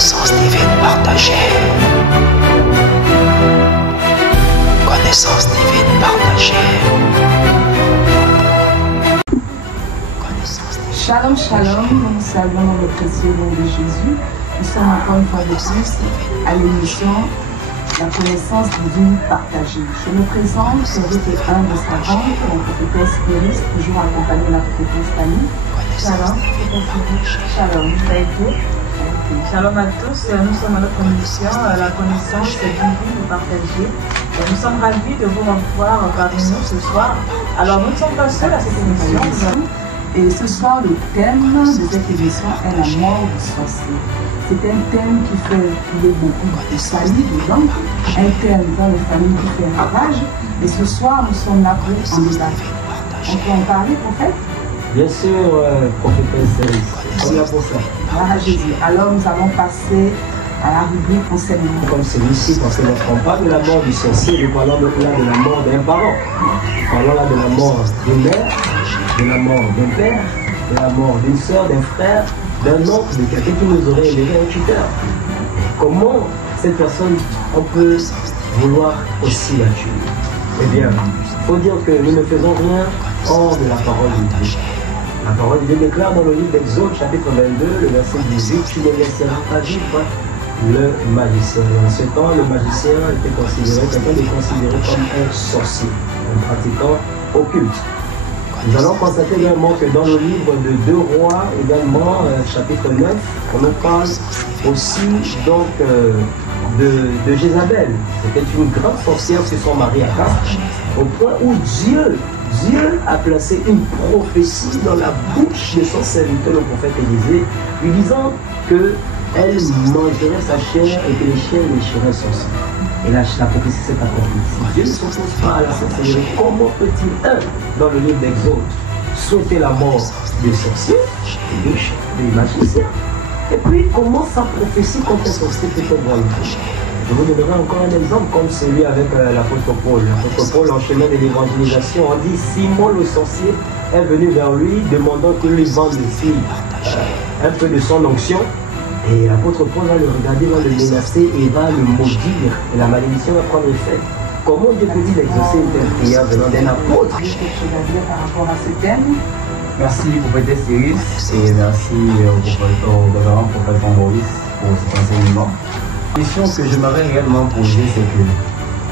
Connaissance divine partagée. Connaissance divine partagée. Shalom, shalom, nous saluons le précieux nom de Jésus. Nous sommes encore une fois de plus à l'émission La connaissance divine partagée. Je me présente, j'étais humble savante, la prophétesse Iris, toujours accompagnée de la prophétesse Fanny. Shalom, shalom, Shalom à tous, nous sommes à notre émission La connaissance divine partagée. Nous sommes ravis de vous revoir parmi nous ce soir. Alors nous ne sommes pas seuls à cette émission. Et ce soir, le thème de cette émission est la mort du sorcier. C'est un thème qui fait beaucoup de familles dedans, un thème dans les familles qui fait ravage. Et ce soir, nous sommes là pour en débattre. On peut en parler, prophète? Bien sûr, prophétesse, on est là pour ça. Voilà, Jésus. Alors, nous allons passer à la rubrique enseignement. Comme celui-ci, parce que lorsqu'on parle de la mort du sorcier, nous parlons donc là de la mort d'un parent. Nous parlons là de la mort d'une mère, de la mort d'un père, de la mort d'une soeur, d'un frère, d'un oncle, de quelqu'un qui nous aurait élevé un tuteur. Comment cette personne, on peut vouloir aussi la tuer? Eh bien, il faut dire que nous ne faisons rien hors de la parole de Dieu. La parole de Dieu déclare dans le livre d'Exode, chapitre 22, le verset 18, tu ne laisseras pas vivre le magicien. Et en ce temps, le magicien était considéré, quelqu'un est considéré comme un sorcier, un pratiquant occulte. Nous allons constater également que dans le livre de 2 Rois, également, chapitre 9, on nous parle aussi donc de Jézabel. C'était une grande sorcière sur son mari Akab, au point où Dieu a placé une prophétie dans la bouche de son serviteur, le prophète Élisée, lui disant qu'elle mangerait sa chair et que les chiens lécheraient son sang. Et là, la prophétie s'est accomplie. Si Dieu ne s'oppose pas à la sorcellerie, comment peut-il, dans le livre d'Exode, souhaiter la mort des sorciers et des magiciens? Et puis, comment sa prophétie contre les sorciers peut-être voir? Je vous donnerai encore un exemple comme celui avec l'apôtre Paul. L'apôtre Paul, en chemin de l'évangélisation, on dit Simon le sorcier est venu vers lui demandant que lui vende ici un peu de son onction. Et l'apôtre Paul va le regarder, va le menacer et va le maudire. Et la malédiction va prendre effet. Comment Dieu peut-il exaucer une telle prière venant d'un apôtre? Quelque chose à dire par rapport à ce thème? Merci prophétesse Iris et merci au révérend prophète Maurice pour cet enseignement. La question que j'aimerais réellement poser, c'est que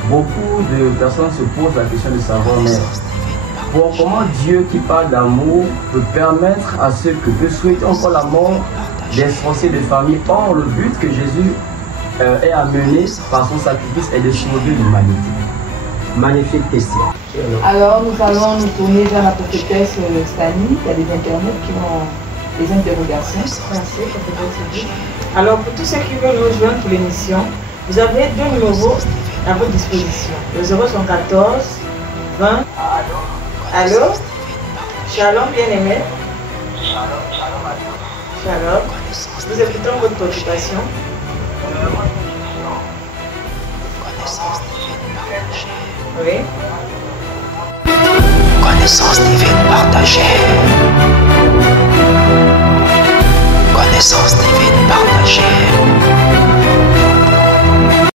beaucoup de personnes se posent la question de savoir, mais comment Dieu qui parle d'amour peut permettre à ceux que peut souhaiter encore la mort des sorciers de famille? Or, le but que Jésus est amené par son sacrifice est de sauver l'humanité. Magnifique question. Alors, nous allons nous tourner vers la prophétesse Stani. Il y a des internautes qui ont des interrogations. Merci, prophétesse. Alors, pour tous ceux qui veulent nous joindre pour l'émission, vous avez 2 numéros à votre disposition. Le 014 20. Allô? Shalom, bien-aimé. Shalom. Nous écoutons votre préoccupation. Oui. Connaissance divine partagée. Connaissance divine partagée.